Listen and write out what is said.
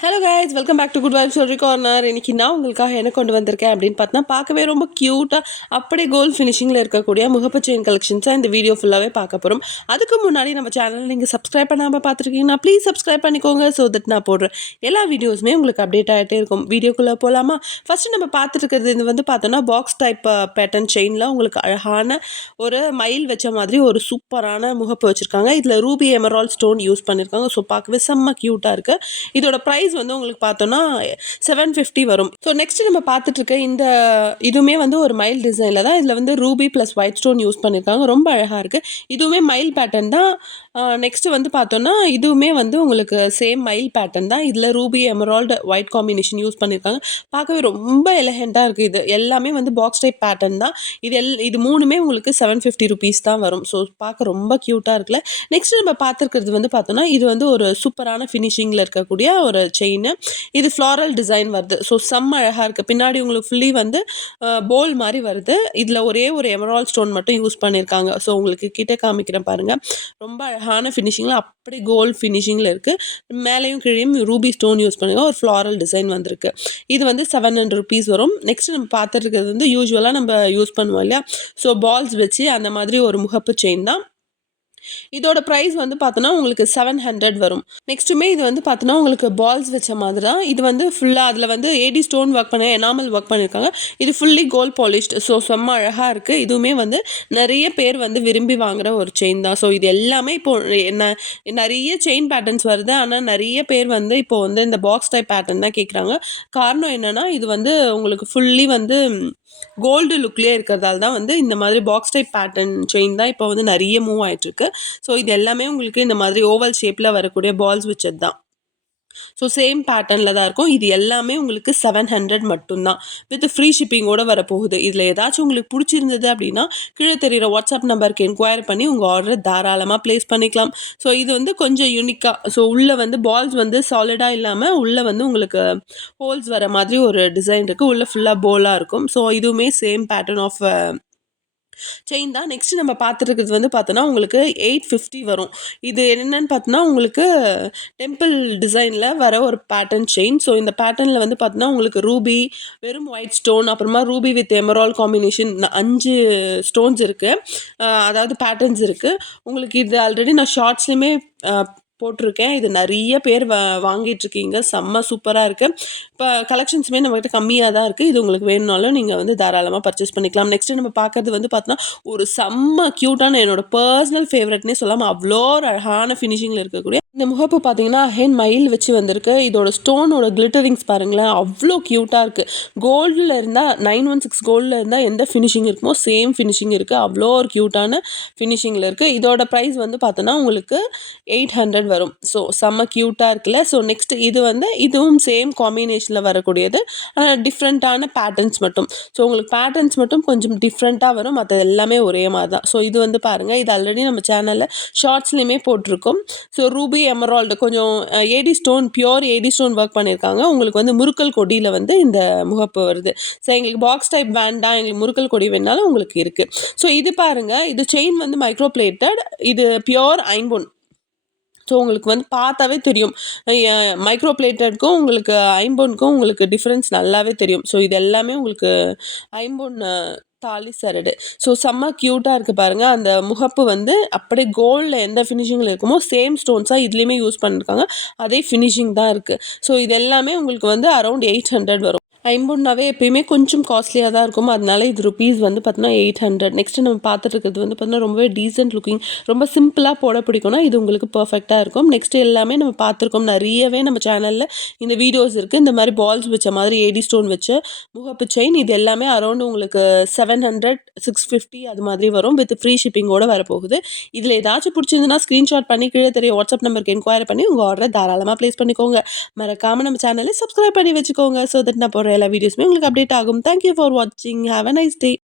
Hello guys welcome back to good vibe சொல்றி corner இன்னைக்கு நான் உங்களுக்காக என்ன கொண்டு வந்திருக்கேன் அப்படின்னு பார்த்தா பார்க்கவே ரொம்ப க்யூட்டாக அப்படியே கோல்ட் ஃபினிஷிங்கில் இருக்கக்கூடிய முகப்பு செயின் கலெக்ஷன்ஸாக இந்த வீடியோ ஃபுல்லாகவே பார்க்க போகிறோம் அதுக்கு முன்னாடி நம்ம சேனல் நீங்கள் சப்ஸ்கிரைப் பண்ணாமல் பார்த்துருக்கீங்கன்னா ப்ளீஸ் சப்ஸ்கிரைப் பண்ணிக்கோங்க ஸோ தட் நான் போடுறேன் எல்லா வீடியோஸுமே உங்களுக்கு அப்டேட் ஆகிட்டே இருக்கும். வீடியோக்குள்ளே போகலாமா ஃபஸ்ட்டு நம்ம பார்த்துட்டு இருக்கிறது இது வந்து பார்த்தோன்னா பாக்ஸ் டைப் பேட்டர்ன் செயினில் உங்களுக்கு அழகான ஒரு மயில் வச்ச மாதிரி ஒரு சூப்பரான முகப்பு வச்சுருக்காங்க. இதில் ரூபி எமரால் ஸ்டோன் யூஸ் பண்ணியிருக்காங்க ஸோ பார்க்கவே செம்ம க்யூட்டாக இருக்குது இதோட ப்ரைஸ் வந்து உங்களுக்கு பார்த்தோன்னா செவன் ஃபிஃப்டி வரும். ஸோ நெக்ஸ்ட் நம்ம பார்த்துட்டு இருக்க இந்த இதுவுமே வந்து ஒரு மைல் டிசைனில் தான். இதில் வந்து ruby plus white stone use பண்ணியிருக்காங்க ரொம்ப அழகாக இருக்குது இதுவுமே மைல் பேட்டர்ன் தான். நெக்ஸ்ட்டு வந்து பார்த்தோன்னா இதுவுமே வந்து உங்களுக்கு சேம் மைல் பேட்டர்ன் தான். இதில் ruby emerald white combination use பண்ணியிருக்காங்க பார்க்கவே ரொம்ப எலகெண்ட்டாக இருக்குது இது. எல்லாமே வந்து பாக்ஸ் டைப் பேட்டர்ன் தான். இது எல் இது மூணுமே உங்களுக்கு செவன் ஃபிஃப்டி ருபீஸ் தான் வரும். ஸோ பார்க்க ரொம்ப க்யூட்டாக இருக்குல்ல. நெக்ஸ்ட் நம்ம பார்த்துருக்கிறது வந்து பார்த்தோன்னா இது வந்து ஒரு சூப்பரான ஃபினிஷிங்கில் இருக்கக்கூடிய ஒரு செயின் இது ஃப்ளாரல் டிசைன் வருது. ஸோ செம்ம அழகாக இருக்குது பின்னாடி உங்களுக்கு ஃபுல்லி வந்து போல் மாதிரி வருது. இதில் ஒரே ஒரு எமரால் ஸ்டோன் மட்டும் யூஸ் பண்ணியிருக்காங்க ஸோ உங்களுக்கு கிட்டே காமிக்கிறேன் பாருங்கள் ரொம்ப அழகான ஃபினிஷிங்கில் அப்படி கோல்ட் ஃபினிஷிங்கில் இருக்குது மேலேயும் கீழேயும் ரூபி ஸ்டோன் யூஸ் பண்ணுங்க ஒரு ஃப்ளாரல் டிசைன் வந்திருக்கு. இது வந்து செவன் ஹண்ட்ரட் ருபீஸ் வரும். நெக்ஸ்ட் நம்ம பார்த்துருக்கிறது வந்து யூஸ்வலாக நம்ம யூஸ் பண்ணுவோம் இல்லையா? ஸோ பால்ஸ் வச்சு அந்த மாதிரி ஒரு முகப்பு செயின் தான். இதோட ப்ரைஸ் வந்து பார்த்தோன்னா உங்களுக்கு செவன் ஹண்ட்ரட் வரும். நெக்ஸ்ட்டுமே இது வந்து பார்த்தோன்னா உங்களுக்கு பால்ஸ் வச்ச மாதிரி தான். இது வந்து ஃபுல்லாக அதில் வந்து ஏடி ஸ்டோன் ஒர்க் பண்ண எனாமல் ஒர்க் பண்ணியிருக்காங்க இது ஃபுல்லி கோல்ட் பாலிஷ்டு ஸோ செம்ம அழகாக இருக்குது இதுவுமே வந்து நிறைய பேர் வந்து விரும்பி வாங்குகிற ஒரு செயின் தான். ஸோ இது எல்லாமே இப்போ என்ன நிறைய செயின் பேட்டர்ன்ஸ் வருது. ஆனால் நிறைய பேர் வந்து இப்போ வந்து இந்த பாக்ஸ் டைப் பேட்டர்ன் தான் கேட்குறாங்க காரணம் என்னென்னா இது வந்து உங்களுக்கு ஃபுல்லி வந்து கோல்டு லுக்லேயே இருக்கிறதால தான் வந்து இந்த மாதிரி பாக்ஸ் டைப் பேட்டர்ன் செயின் தான் இப்போ வந்து நிறைய மூவ் ஆகிட்டுருக்கு ஸோ இது எல்லாமே உங்களுக்கு இந்த மாதிரி ஓவல் ஷேப்பில் வரக்கூடிய பால்ஸ் வச்சது தான். ஸோ சேம் பேட்டர்னில் தான் இருக்கும். இது எல்லாமே உங்களுக்கு செவன் ஹண்ட்ரட் மட்டும்தான். வித் ஃப்ரீ ஷிப்பிங்கோடு வரப்போகுது. இதில் ஏதாச்சும் உங்களுக்கு பிடிச்சிருந்தது அப்படின்னா கீழே தெரிகிற வாட்ஸ்அப் நம்பருக்கு என்கொயரி பண்ணி உங்கள் ஆர்டரை தாராளமாக ப்ளேஸ் பண்ணிக்கலாம். ஸோ இது வந்து கொஞ்சம் யூனிக்காக ஸோ உள்ளே வந்து பால்ஸ் வந்து சாலிடாக இல்லாமல் உள்ளே வந்து உங்களுக்கு ஹோல்ஸ் வர மாதிரி ஒரு டிசைன் இருக்குது உள்ளே ஃபுல்லாக போலாக இருக்கும். ஸோ இதுவுமே சேம் பேட்டர்ன் ஆஃப் செயின் தான். நெக்ஸ்ட் நம்ம பார்த்துருக்கிறது வந்து பார்த்தோன்னா உங்களுக்கு எயிட் ஃபிஃப்டி வரும். இது என்னென்னு பார்த்தோன்னா உங்களுக்கு டெம்பிள் டிசைனில் வர ஒரு பேட்டர்ன் செயின் ஸோ இந்த பேட்டர்னில் வந்து பார்த்தோன்னா உங்களுக்கு ரூபி வெறும் ஒயிட் ஸ்டோன் அப்புறமா ரூபி வித் எமரால் காம்பினேஷன் அஞ்சு ஸ்டோன்ஸ் இருக்குது அதாவது பேட்டர்ன்ஸ் இருக்குது உங்களுக்கு இது ஆல்ரெடி நான் ஷார்ட்ஸ்லேயுமே போட்டிருக்கேன். இது நிறைய பேர் வா வாங்கிட்டுருக்கீங்க. செம்ம சூப்பராக இருக்குது இப்போ கலெக்ஷன்ஸுமே நம்மகிட்ட கம்மியாக தான் இருக்குது இது உங்களுக்கு வேணுனாலும் நீங்கள் வந்து தாராளமாக பர்ச்சேஸ் பண்ணிக்கலாம். நெக்ஸ்ட்டு நம்ம பார்க்கறது வந்து பார்த்தோன்னா ஒரு செம்ம க்யூட்டான என்னோட பர்சனல் ஃபேவரட்னே சொல்லாமல் அவ்வளோ ஒரு அழகான ஃபினிஷிங்கில் இருக்கக்கூடிய இந்த முகப்பு பார்த்தீங்கன்னா ஹென் மயில் வச்சு வந்திருக்கு. இதோட ஸ்டோனோட கிளிட்டரிங்ஸ் பாருங்களேன். அவ்வளோ க்யூட்டாக இருக்குது கோல்டில் இருந்தால் நைன் ஒன் சிக்ஸ் கோல்டில் இருந்தால் எந்த ஃபினிஷிங் இருக்குமோ சேம் ஃபினிஷிங் இருக்குது அவ்வளோ ஒரு க்யூட்டான ஃபினிஷிங்கில் இருக்குது இதோட ப்ரைஸ் வந்து பார்த்தோன்னா உங்களுக்கு எயிட் ஹண்ட்ரட் வரும். ஸோ செம்ம க்யூட்டாக இருக்குல்ல. ஸோ நெக்ஸ்ட் இது வந்து இதுவும் சேம் காம்பினேஷனில் வரக்கூடியது. ஆனால் டிஃப்ரெண்ட்டான பேட்டர்ன்ஸ் மட்டும். ஸோ உங்களுக்கு பேட்டர்ன்ஸ் மட்டும் கொஞ்சம் டிஃப்ரெண்ட்டாக வரும். மற்ற எல்லாமே ஒரே மாதிரி தான் ஸோ இது வந்து பாருங்கள் இது ஆல்ரெடி நம்ம சேனலில் ஷார்ட்ஸ்லேயுமே போட்டிருக்கோம். ஸோ ரூபி எமரால்டு கொஞ்சம் AD stone pure AD stone work பண்ணியிருக்காங்க உங்களுக்கு வந்து முருக்கல் கொடியில் வந்து இந்த முகப்பு வருது. ஸோ எங்களுக்கு பாக்ஸ் டைப் வேண்டாம். எங்களுக்கு முருக்கல் கொடி வேணாலும் உங்களுக்கு இருக்குது ஸோ இது பாருங்கள் இது செயின் வந்து மைக்ரோ பிளேட்டட் இது பியோர் ஐம்பொன் ஸோ உங்களுக்கு வந்து பார்த்தாவே தெரியும். மைக்ரோ பிளேட்டடுக்கும் உங்களுக்கு ஐம்போனுக்கும் உங்களுக்கு டிஃப்ரென்ஸ் நல்லாவே தெரியும். ஸோ இது எல்லாமே உங்களுக்கு ஐம்பொன் தாலி சரடு. ஸோ செம்ம க்யூட்டாக இருக்குது பாருங்கள் அந்த முகப்பு வந்து அப்படியே கோல்டில் எந்த ஃபினிஷிங்கில் இருக்குமோ சேம் ஸ்டோன்ஸாக இதுலேயுமே யூஸ் பண்ணியிருக்காங்க அதே ஃபினிஷிங் தான் இருக்குது ஸோ இது எல்லாமே உங்களுக்கு வந்து அரௌண்ட் எயிட் ஹண்ட்ரட் வரும். ஐம்பொன்னாவே எப்பயுமே கொஞ்சம் காஸ்ட்லியாக தான் இருக்கும். அதனால இது ருபீஸ் வந்து பார்த்தோன்னா எயிட் ஹண்ட்ரட் நெக்ஸ்ட்டு நம்ம பார்த்துட்டு இருக்கிறது வந்து பார்த்தோன்னா ரொம்பவே டீசென்ட் லுக்கிங் ரொம்ப சிம்பிளாக போட பிடிக்கும்னா இது உங்களுக்கு பர்ஃபெக்டாக இருக்கும். நெக்ஸ்ட் எல்லாமே நம்ம பார்த்துருக்கோம் நிறையவே நம்ம சேனலில் இந்த வீடியோஸ் இருக்குது இந்த மாதிரி பால்ஸ் வச்ச மாதிரி ஏடி ஸ்டோன் வச்சு முகப்பு செயின் இது எல்லாமே அரௌண்ட் உங்களுக்கு செவன் ஹண்ட்ரட் சிக்ஸ் ஃபிஃப்டி அது மாதிரி வரும். வித் ஃப்ரீ ஷிப்பிங்கோடு வரப்போகுது. இதில் ஏதாச்சும் பிடிச்சிருந்துன்னா ஸ்க்ரீன்ஷாட் பண்ணி கீழே தெரிய வாட்ஸ்அப் நம்பருக்கு என்கொயரி பண்ணி உங்கள் ஆர்டரை தாராளமாக ப்ளேஸ் பண்ணிக்கோங்க. மறக்காமல் நம்ம சேனலை சப்ஸ்கிரைப் பண்ணி வச்சுக்கோங்க. ஸோ தட் நான் போகிறேன் போடுற எல்லா வீடியோஸுமே உங்களுக்கு அப்டேட் ஆகும். தேங்க்யூ ஃபார் வாட்சிங் ஹாவ் அ நைஸ் டே